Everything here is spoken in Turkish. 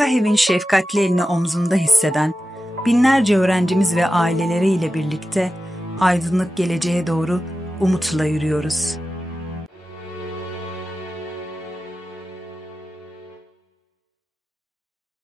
KAHEV'in şefkatli elini omzunda hisseden binlerce öğrencimiz ve aileleriyle birlikte aydınlık geleceğe doğru umutla yürüyoruz.